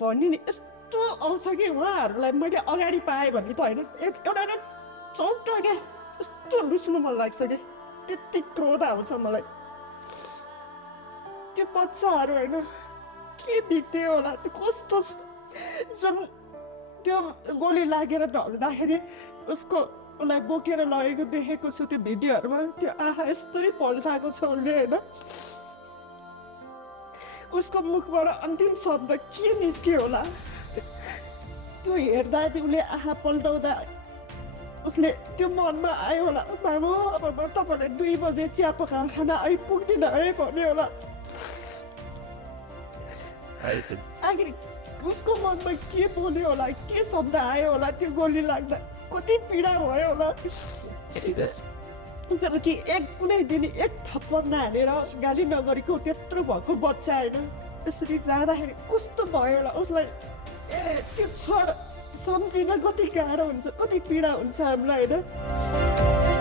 भन्ने नि यस्तो आउँछ कि उहाँहरूलाई मैले अगाडि पाएँ भन्ने त होइन एउटा नै चौटो क्या यस्तो लुस्नु मन लाग्छ क्या त्यति क्रोध आउँछ मलाई त्यो बच्चाहरू होइन के बित्यो होला त्यो कस्तो जुन त्यो गोली लागेर ढल्दाखेरि उसलाई बोकेर लगेको देखेको छु त्यो भिडियोहरूमा त्यो आँखा यस्तै पल्टाएको छ उसले होइन उसको मुखबाट अन्तिम शब्द के निस्क्यो होला त्यो हेर्दा उसले आँखा पल्टाउँदा उसले त्यो मनमा आयो होला बाबु अब म तपाईँलाई 2 बजे चिया पकाएर खाना आइपुग्दिनँ है भन्यो होला आखिर उसको मनमा के बोल्यो होला के शब्द आयो होला त्यो गोली लाग्दा कति पीडा भयो होला जब कि कुनै दिन एक थप्पड नहालेर गाली नगरेको त्यत्रो भएको बच्चा होइन यसरी जाँदाखेरि कस्तो भयो होला उसलाई त्यो छोड सम्झिन कति गाह्रो हुन्छ कति पीडा हुन्छ हामीलाई होइन